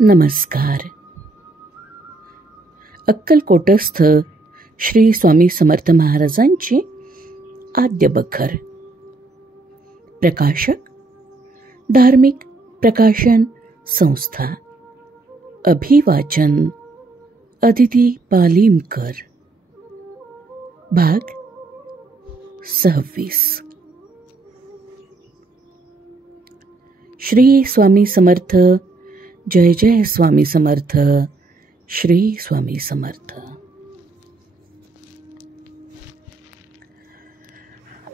नमस्कार. अक्कलकोटस्थ श्री स्वामी समर्थ महाराजांची आद्य बखर. प्रकाशक धार्मिक प्रकाशन संस्था. अभिवाचन अदिती पालीमकर. भाग 26. श्री स्वामी समर्थ. जय जय स्वामी समर्थ. श्री स्वामी समर्थ.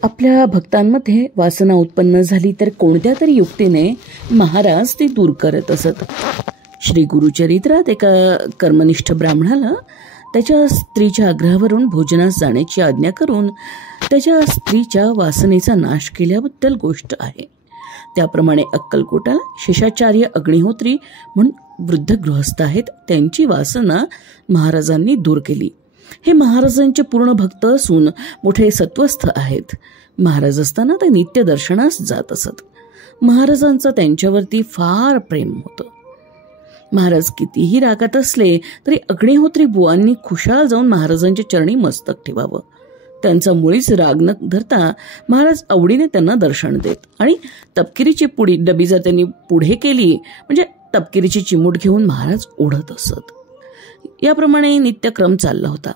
आपल्या भक्तांमध्ये वासना उत्पन्न झाली तर कोणत्या तरी युक्तीने महाराज ती दूर करत असत. श्री गुरुचरित्रात एका कर्मनिष्ठ ब्राह्मणाला त्याच्या स्त्रीच्या आग्रहावरून भोजनास जाण्याची आज्ञा करून त्याच्या स्त्रीच्या वासनेचा नाश केल्याबद्दल गोष्ट आहे. त्याप्रमाणे अक्कलकोटाला शेषाचार्य अग्निहोत्री म्हणून वृद्ध गृहस्थ आहेत. त्यांची वासना महाराजांनी दूर केली. हे महाराजांचे पूर्ण भक्त असून मोठे सत्वस्थ आहेत. महाराज असताना ते नित्य दर्शनास जात असत. महाराजांचं त्यांच्यावरती फार प्रेम होतं. महाराज कितीही रागात असले तरी अग्निहोत्री बुवांनी खुशाल जाऊन महाराजांच्या चरणी मस्तक ठेवावं. त्यांचा मुळीच राग न धरता महाराज आवडीने त्यांना दर्शन देत आणि तपकिरीची डबी जर त्यांनी पुढे केली म्हणजे तपकिरीची चिमूट घेऊन महाराज ओढत असत. याप्रमाणे नित्यक्रम चालला होता.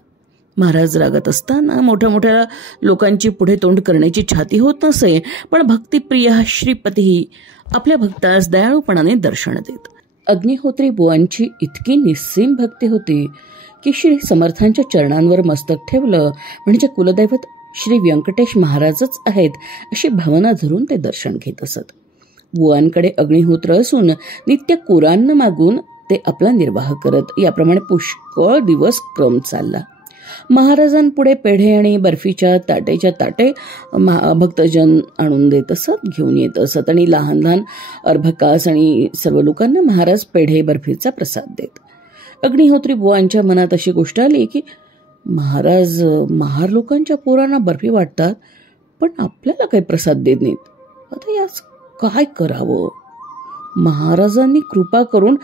महाराज रागात असताना मोठ्या मोठ्या लोकांची पुढे तोंड करण्याची छाती होत नसे, पण भक्तिप्रिय श्रीपतीही आपल्या भक्तास दयाळूपणाने दर्शन देत. अग्निहोत्री बुवांची इतकी निस्सीम भक्ती होती की श्री समर्थांच्या चरणांवर मस्तक ठेवलं म्हणजे कुलदैवत श्री व्यंकटेश महाराजच आहेत अशी भावना धरून ते दर्शन घेत असत. बुवांकडे अग्निहोत्र असून नित्य कुरान्न मागून ते आपला निर्वाह करत. याप्रमाणे पुष्कळ दिवस क्रम चालला. महाराजांपुढे पेढे आणि बर्फीच्या ताटे भक्तजन आणून देत असत, घेऊन येत असत आणि लहान लहान अर्भकास आणि सर्व लोकांना महाराज पेढे बर्फीचा प्रसाद देत. अग्निहोत्री बुवांच्या मनात अशी गोष्ट आली की महाराज महार लोकांच्या पोरांना बर्फी वाटतात पण आपल्याला काही प्रसाद देत नाहीत. आता याच काय करावं. महाराजांनी कृपा करून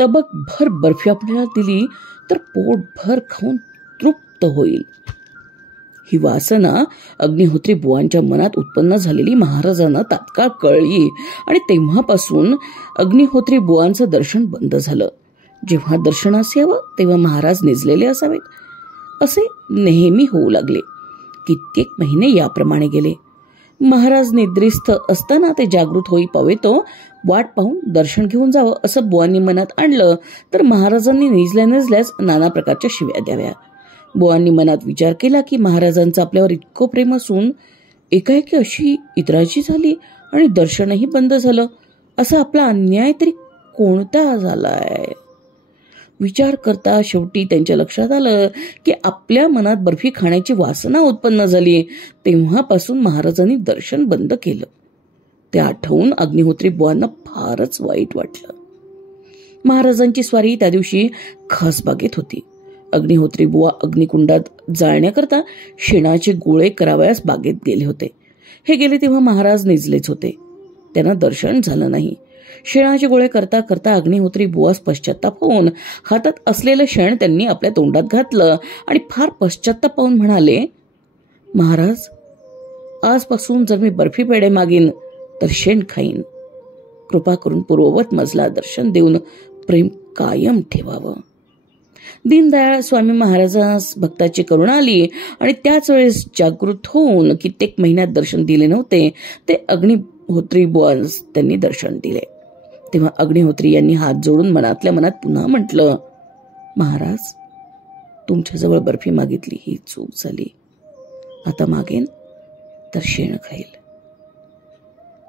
तबक भर बर्फी आपल्याला दिली तर पोटभर खाऊन तृप्त होईल. ही वासना अग्निहोत्री बुवांच्या मनात उत्पन्न झालेली महाराजांना तात्काळ कळली आणि तेव्हापासून अग्निहोत्री बुवांचं दर्शन बंद झालं. जेव्हा दर्शनास यावं तेव्हा महाराज निजलेले असावेत असे नेहमी होऊ लागले. कित्येक महिने याप्रमाणे गेले. महाराज निद्रिस्थ असताना ते जागृत होई पावेतो वाट पाहून दर्शन घेऊन जावं असं बुवांनी मनात आणलं तर महाराजांनी निजल्याच नाना प्रकारच्या शिव्या द्याव्या. बुवांनी मनात विचार केला की महाराजांचं आपल्यावर इतकं प्रेम असून एकाएकी अशी इतराची झाली आणि दर्शनही बंद झालं. असा आपला अन्याय तरी कोणता झालाय. विचार करता शेवटी त्यांच्या लक्षात आलं की आपल्या मनात बर्फी खाण्याची वासना उत्पन्न झाली. तेव्हापासून महाराजांनी दर्शन बंद केलं. ते आठवून अग्निहोत्री बुवांना फारच वाईट वाटलं. महाराजांची स्वारी त्या दिवशी खासबागेत होती. अग्निहोत्री बुवा अग्निकुंडात जाळण्याकरता शेणाचे गोळे करावयास बागेत गेले होते. हे गेले तेव्हा महाराज निजलेच होते. त्यांना दर्शन झालं नाही. शेणाचे गोळे करता करता अग्निहोत्री बुवास पश्चात्ताप होऊन हातात असलेलं शेण त्यांनी आपल्या तोंडात घातलं आणि फार पश्चात्ताप पाहून म्हणाले, महाराज आजपासून जर मी बर्फी पेढे मागीन तर शेण खाईन. कृपा करून पूर्ववत मजला दर्शन देऊन प्रेम कायम ठेवावं. दीनदयाळ स्वामी महाराजांस भक्ताची करुणा आली आणि त्याच वेळेस जागृत होऊन कित्येक महिन्यात दर्शन दिले नव्हते ते अग्निहोत्री बुवांस त्यांनी दर्शन दिले. तेव्हा अग्निहोत्री यांनी हात जोडून मनातल्या मनात पुन्हा म्हटलं, महाराज तुमच्याजवळ बर्फी मागितली ही चूक झाली. आता मागेन तर शेण खाईल.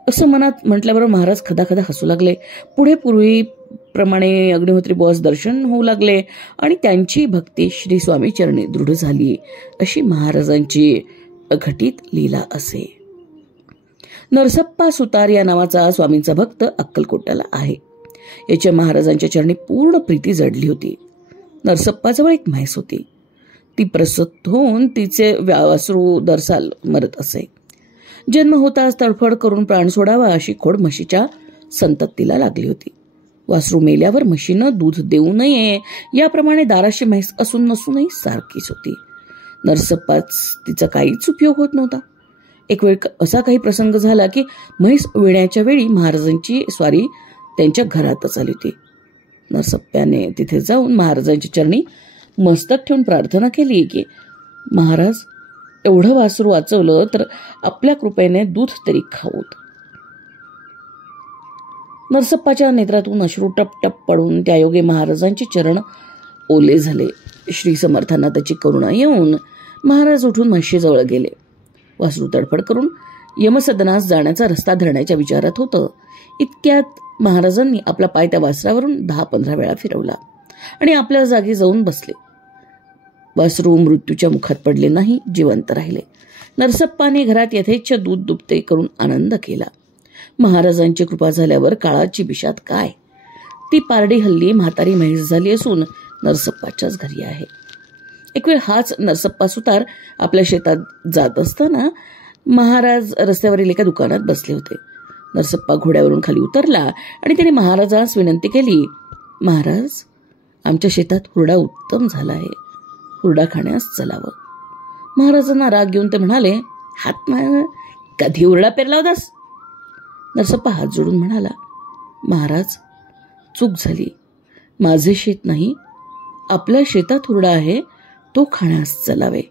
असं मनात म्हटल्याबरोबर महाराज खदाखदा हसू लागले. पुढे पूर्वीप्रमाणे अग्निहोत्री बुवास दर्शन होऊ लागले आणि त्यांची भक्ती श्री स्वामी चरणी दृढ झाली अशी महाराजांची अघटित लीला असे. नरसप्पा सुतार या नावाचा स्वामींचा भक्त अक्कलकोटाला आहे. याच्या महाराजांच्या चरणी पूर्ण प्रीती जडली होती. नरसप्पाजवळ एक म्हैस होती. ती प्रसूत होऊन तिचे वासरू दरसाल मरत असे. जन्म होताच तडफड करून प्राण सोडावा अशी खोड म्हशीच्या संततीला लागली होती. वासरू मेल्यावर म्हशीनं दूध देऊ नये याप्रमाणे दाराशी म्हैस असून नसूनही सारखीच होती. नरसप्पाच तिचा काहीच उपयोग होत नव्हता. एक वेळ असा काही प्रसंग झाला की म्हैस विण्याच्या वेळी महाराजांची स्वारी त्यांच्या घरातच आली होती. नरसप्प्याने तिथे जाऊन महाराजांच्या चरणी मस्तक ठेवून प्रार्थना केली की महाराज, एवढं वासरू वाचवलं तर आपल्या कृपेने दूध तरी खाऊत. नरसप्पाच्या नेत्रातून अश्रू टप टप पडून त्यायोगे महाराजांचे चरण ओले झाले. श्री समर्थांना त्याची करुणा येऊन महाराज उठून म्हशीजवळ गेले. वासरू तडफड करून यमसदनास जाण्याचा रस्ता धरण्याच्या विचारात होतं. इतक्यात महाराजांनी आपला पाय त्या वासरावरून 10-15 वेळा फिरवला आणि आपल्या जागी जाऊन बसले. वासरू मृत्यूच्या मुखात पडले नाही, जिवंत राहिले. नरसप्पाने घरात यथेच्छ दूध दुभते करून आनंद केला. महाराजांची कृपा झाल्यावर काळाची बिशात काय. ती पारडी हल्ली म्हातारी म्हैस झाली असून नरसप्पाच्याच घरी आहे. एक वेळ हाच नरसप्पा सुतार आपल्या शेतात जात असताना महाराज रस्त्यावरील एका दुकानात बसले होते. नरसप्पा घोड्यावरून खाली उतरला आणि त्याने महाराजास विनंती केली, महाराज, आमच्या शेतात हुरडा उत्तम झाला आहे, हुरडा खाण्यास चलावं. महाराजांना राग घेऊन ते म्हणाले, हात कधी हुरडा पेरला होतास? नरसप्पा हात जोडून म्हणाला, महाराज, चूक झाली. माझे शेत नाही, आपल्या शेतात हुरडा आहे, तो खाण्यास चलावे.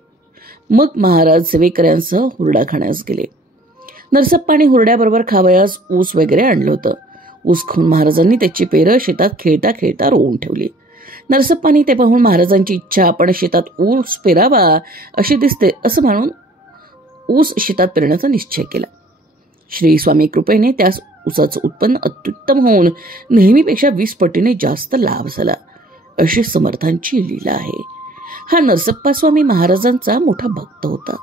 मग महाराज सेवेकऱ्यांसह हुरडा खाण्यास गेले. नरसप्पाने हुरड्याबरोबर खावयास ऊस वगैरे आणलं होतं. ऊस खाऊन महाराजांनी त्याची पेरं शेतात खेळता खेळता रोवून ठेवली. नरसप्पाने ते पाहून महाराजांची इच्छा आपण शेतात ऊस पेरावा अशी दिसते असं म्हणून ऊस शेतात पेरण्याचा निश्चय केला. श्री स्वामी कृपेने त्यास ऊसाचं उत्पन्न अत्युत्तम होऊन नेहमीपेक्षा 20 पटीने जास्त लाभ झाला. अशी समर्थांची लीला आहे. हा नरसप्पा स्वामी महाराजांचा मोठा भक्त होता.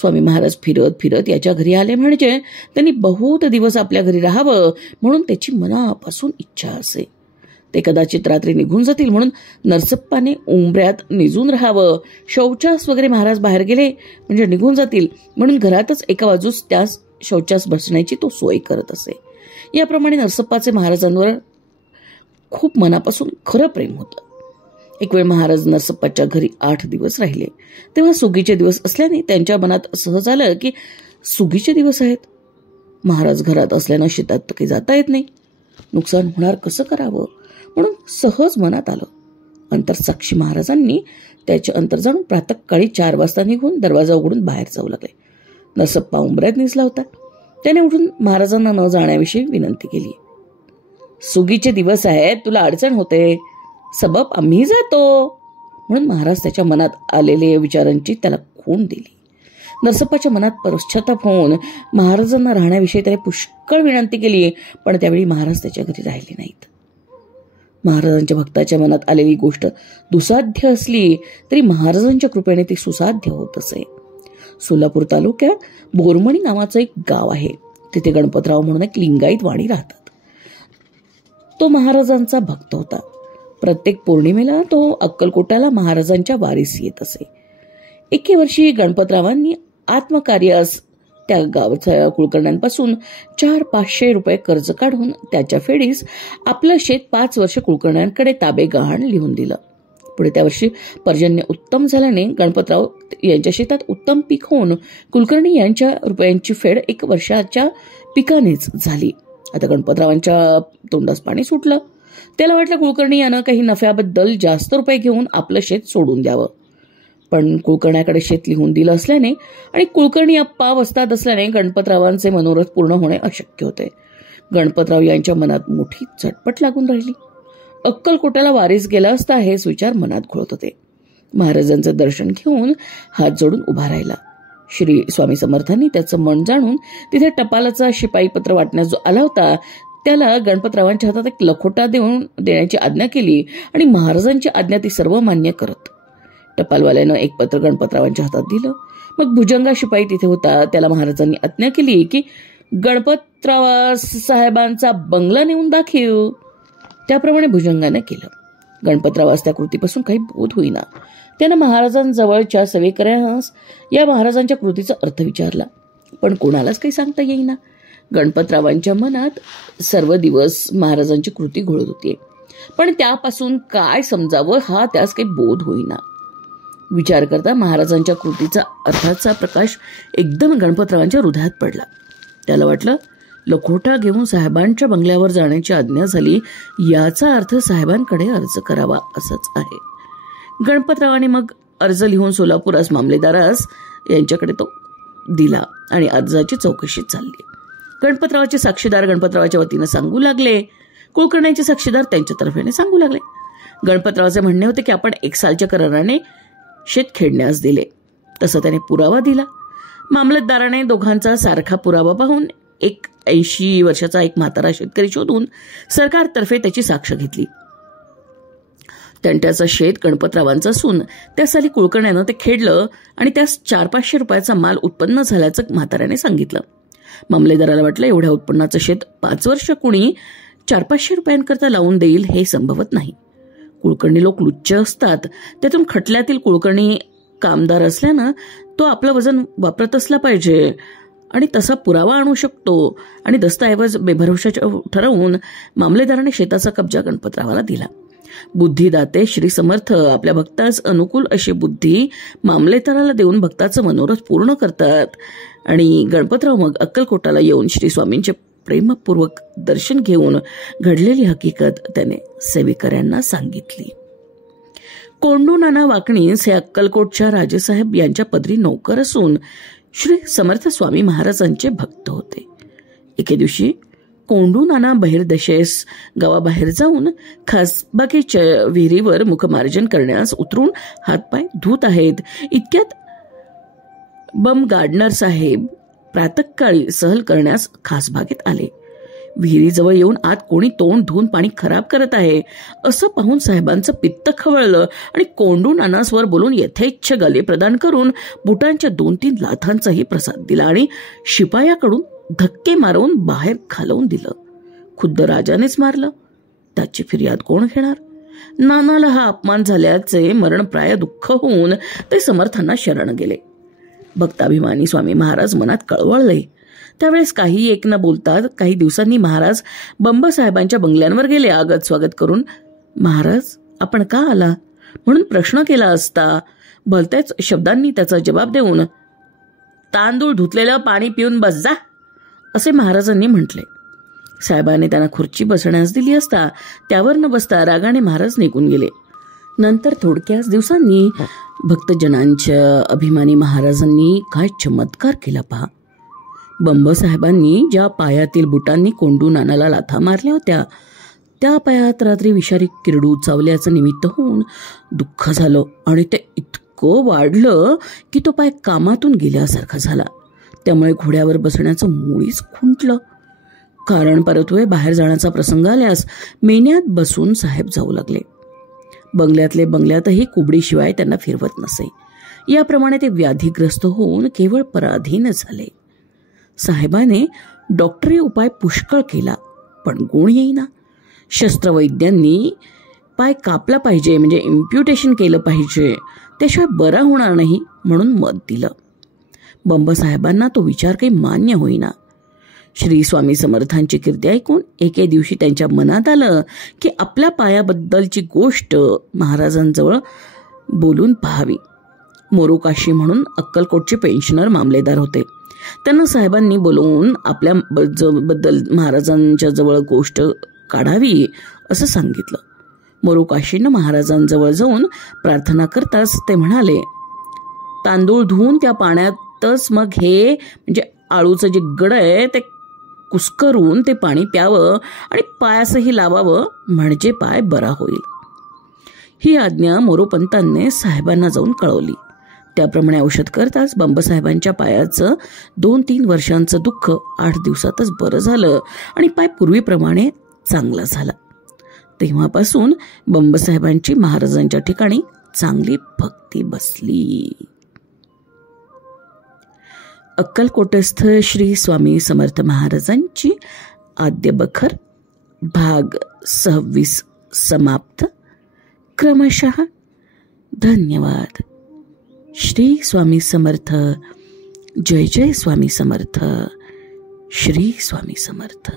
स्वामी महाराज फिरत फिरत याच्या घरी आले म्हणजे त्यांनी बहुत दिवस आपल्या घरी राहावं म्हणून त्याची मनापासून इच्छा असे. ते कदाचित रात्री निघून जातील म्हणून नरसप्पाने उंबऱ्यात निजून राहावं. शौचास वगैरे महाराज बाहेर गेले म्हणजे निघून जातील म्हणून घरातच एका बाजूस त्यास शौचास बसण्याची तो सोय करत असे. याप्रमाणे नरसप्पाचे महाराजांवर खूप मनापासून खरं प्रेम होतं. एक वेळ महाराज नरसप्पाच्या घरी 8 दिवस राहिले. तेव्हा सुगीचे दिवस असल्याने त्यांच्या मनात सहज आलं की सुगीचे दिवस आहेत, महाराज घरात असल्यानं शेतात तर काही जाता येत नाही, नुकसान होणार कसं करावं म्हणून सहज मनात आलं. अंतरसाक्षी महाराजांनी त्याचे अंतर जाणून प्रातःकाळी 4 वाजता निघून दरवाजा उघडून बाहेर जाऊ लागले. नरसप्पा उंबऱ्यात निजला होता. त्याने उठून महाराजांना न जाण्याविषयी विनंती केली. सुगीचे दिवस आहेत, तुला अडचण होते, सबब आम्ही जातो म्हणून महाराज त्याच्या मनात आलेले विचारांची त्याला खूण दिली. नरसप्पाच्या मनात पश्चाताप होऊन महाराजांना राहण्याविषयी त्याने पुष्कळ विनंती केली, पण त्यावेळी महाराज त्याच्या घरी राहिले नाहीत. महाराजांच्या भक्ताच्या मनात आलेली गोष्ट दुसाध्य असली तरी महाराजांच्या कृपेने ती सुसाध्य होत असे. सोलापूर तालुक्यात बोरमणी नावाचं एक गाव आहे. तिथे गणपतराव म्हणून एक लिंगायत वाणी राहतात. तो महाराजांचा भक्त होता. प्रत्येक पौर्णिमेला तो अक्कलकोटाला महाराजांच्या वारीस येत असे. एके वर्षी गणपतरावांनी आत्मकार्यास त्या गावच्या कुलकर्ण्यांपासून 400-500 रुपये कर्ज काढून त्याच्या फेडीस आपलं शेत 5 वर्ष कुलकर्ण्यांकडे ताबे गहाण लिहून दिलं. पुढे त्या वर्षी पर्जन्य उत्तम झाल्याने गणपतराव यांच्या शेतात उत्तम पीक होऊन कुलकर्णी यांच्या रुपयांची फेड 1 वर्षाच्या पिकानेच झाली. आता गणपतरावांच्या तोंडास पाणी सुटलं. त्याला वाटलं कुलकर्णी यानं काही नफ्याबद्दल जास्त रुपये घेऊन आपलं शेत सोडून द्यावं. पण कुलकर्ण्याकडे शेत लिहून दिलं असल्याने आणि कुलकर्णी अप्पा वस्ताद असल्याने गणपतरावांचे मनोरथ पूर्ण होणे अशक्य होते. गणपतराव यांच्या मनात मोठी झटपट लागून राहिली. अक्कलकोटाला वारीस गेला असता हेच विचार मनात घोळत होते. महाराजांचं दर्शन घेऊन हात जोडून उभा राहिला. श्री स्वामी समर्थांनी त्याचं मन जाणून तिथे टपालाचा शिपाई पत्र वाटण्यास जो आला होता त्याला गणपतरावांच्या हातात एक लखोटा देण्याची आज्ञा केली आणि महाराजांची आज्ञा ती सर्व मान्य करत. टपालवाल्यानं एक पत्र गणपतरावांच्या हातात दिलं. मग भुजंगा शिपाई तिथे होता. त्याला महाराजांनी आज्ञा केली की गणपतराव साहेबांचा बंगला नेऊन दाखव. त्याप्रमाणे भुजंगाने केलं. गणपतरावास त्या कृतीपासून काही बोध होईना. त्यानं महाराजांजवळच्या सेवेकऱ्यास या महाराजांच्या कृतीचा अर्थ विचारला, पण कोणालाच काही सांगता येईना. गणपतरावांच्या मनात सर्व दिवस महाराजांची कृती घोळत होती, पण त्यापासून काय समजावं हा त्यास काही बोध होईना. विचार करता महाराजांच्या कृतीचा अर्थाचा प्रकाश एकदम गणपतरावांच्या हृदयात पडला. त्याला वाटलं, लखोटा घेऊन साहेबांच्या बंगल्यावर जाण्याची आज्ञा झाली, याचा अर्थ साहेबांकडे अर्ज करावा असाच आहे. गणपतरावांनी मग अर्ज लिहून सोलापुरास मामलेदारास यांच्याकडे तो दिला आणि अर्जाची चौकशी चालली. गणपतरावाचे साक्षीदार गणपतरावाच्या वतीनं सांगू लागले, कुलकर्ण्यांचे साक्षीदार त्यांच्या तर्फेने सांगू लागले. गणपतरावाचे म्हणणे होते की आपण 1 सालच्या कराराने शेत खेळण्यास दिले, तसा त्याने पुरावा दिला. मामलतदाराने दोघांचा सारखा पुरावा पाहून 80 वर्षाचा एक म्हातारा शेतकरी शोधून सरकारतर्फे त्याची साक्ष घेतली. त्याचं शेत गणपतरावांचं असून त्या साली कुलकर्ण्यानं ते खेळलं आणि त्यास 400-500 रुपयाचा माल उत्पन्न झाल्याचं म्हाताऱ्याने सांगितलं. मामलेदाराला वाटलं, एवढ्या उत्पन्नाचं शेत 5 वर्ष कुणी 400-500 रुपयांकरता लावून देईल हे संभवत नाही. कुलकर्णी लोक लुच्च असतात. त्यातून खटल्यातील कुलकर्णी कामदार असल्यानं तो आपलं वजन वापरत असला पाहिजे आणि तसा पुरावा आणू शकतो आणि दस्तऐवज बेभरवशाचे ठरवून मामलेदाराने शेताचा कब्जा गणपतरावाला दिला. बुद्धिदाते श्री समर्थ आपल्या भक्तास अनुकूल अशी बुद्धी मामलेदाराला देऊन भक्ताचं मनोरथ पूर्ण करतात आणि गणपतराव मग अक्कलकोटाला येऊन श्री स्वामींचे प्रेमपूर्वक दर्शन घेऊन घडलेली हकीकत त्याने सेवेकऱ्यांना सांगितली. कोंडू नाना वाकणीस हे अक्कलकोटच्या राजेसाहेब यांच्या पदरी नौकर असून श्री समर्थ स्वामी महाराजांचे भक्त होते. एके दिवशी कोंडू नाना बहिर्दशेस गावाबाहेर जाऊन खासबागेच्या विहिरीवर मुखमार्जन करण्यास उतरून हातपाय धुत आहेत. इतक्यात बम गार्डनर साहेब प्रातःकाळी सहल करण्यास खासबागेत आले. विहिरीजवळ येऊन आत कोणी तोंड धुवून पाणी खराब करत आहे असं पाहून साहेबांचं पित्त खवळलं आणि कोंडू नानासवर बोलून यथेच्छ गाली प्रदान करून बुटांच्या 2-3 लाथांचाही प्रसाद दिला आणि शिपायाकडून धक्के मारून बाहेर घालवून दिलं. खुद्द राजानेच मारलं. त्याची फिर्याद कोण घेणार? नानाला हा अपमान झाल्याचे मरणप्राय दुःख होऊन ते समर्थांना शरण गेले. भक्ताभिमानी स्वामी महाराज मनात कळवळले. त्यावेळेस काही एक न बोलता काही दिवसांनी महाराज बंबसाहेबांच्या बंगल्यांवर गेले. आगत स्वागत करून, महाराज आपण का आला म्हणून प्रश्न केला असता भलत्याच शब्दांनी त्याचा जबाब देऊन, तांदूळ धुतलेलं पाणी पिऊन बस जा असे महाराजांनी म्हटले. साहेबांनी त्यांना खुर्ची बसण्यास दिली असता त्यावर न बसता रागाने महाराज निघून गेले. नंतर थोडक्याच दिवसांनी भक्तजनांच्या अभिमानी महाराजांनी काय चमत्कार केला पहा. बंबसाहेबांनी ज्या पायातील बुटांनी कोंडू नानाला लाथा मारल्या होत्या त्या पायात रात्री विषारी किरडू चावल्याचं निमित्त होऊन दुःख झालं आणि ते इतकं वाढलं की तो पाय कामातून गेल्यासारखा झाला. त्यामुळे घोड्यावर बसण्याचं मुळीच खुंटलं. कारण परत्वे बाहेर जाण्याचा प्रसंग आल्यास मेन्यात बसून साहेब जाऊ लागले. बंगल्यातले बंगल्यातही कुबडीशिवाय त्यांना फिरवत नसे. याप्रमाणे ते व्याधीग्रस्त होऊन केवळ पराधीन झाले. साहेबाने डॉक्टरी उपाय पुष्कळ केला पण गुण येईना. शस्त्रवैद्यांनी पाय कापला पाहिजे म्हणजे इम्प्युटेशन केलं पाहिजे, त्याशिवाय बरा होणार नाही म्हणून मत दिलं. बंबसाहेबांना तो विचार काही मान्य होईना. श्री स्वामी समर्थांची कीर्ती ऐकून एके दिवशी त्यांच्या मनात आलं की आपल्या पायाबद्दलची गोष्ट महाराजांजवळ बोलून पाहावी. मोरोकाशी म्हणून अक्कलकोटचे पेन्शनर मामलेदार होते. त्यांना साहेबांनी बोलवून आपल्या बद्दल महाराजांच्या जवळ गोष्ट काढावी असं सांगितलं. मोरोकाशीनं महाराजांजवळ जाऊन प्रार्थना करताच ते म्हणाले, तांदूळ धुवून त्या पाण्यातच मग हे म्हणजे आळूचं जे गड आहे ते कुस्करून ते पाणी प्यावं आणि पायासही लावावं म्हणजे पाय बरा होईल. ही आज्ञा मोरोपंतांनी साहेबांना जाऊन कळवली. त्याप्रमाणे औषध करताच बंबसाहेबांच्या पायाचं 2-3 वर्षांचं दुःख 8 दिवसातच बरं झालं आणि पाय पूर्वीप्रमाणे चांगला झाला. तेव्हापासून बंबसाहेबांची महाराजांच्या ठिकाणी चांगली भक्ती बसली. अक्कलकोटस्थ श्री स्वामी समर्थ महाराजांची आद्य बखर भाग 26 समाप्त. क्रमशः. धन्यवाद. श्री स्वामी समर्थ. जय जय स्वामी समर्थ. श्री स्वामी समर्थ.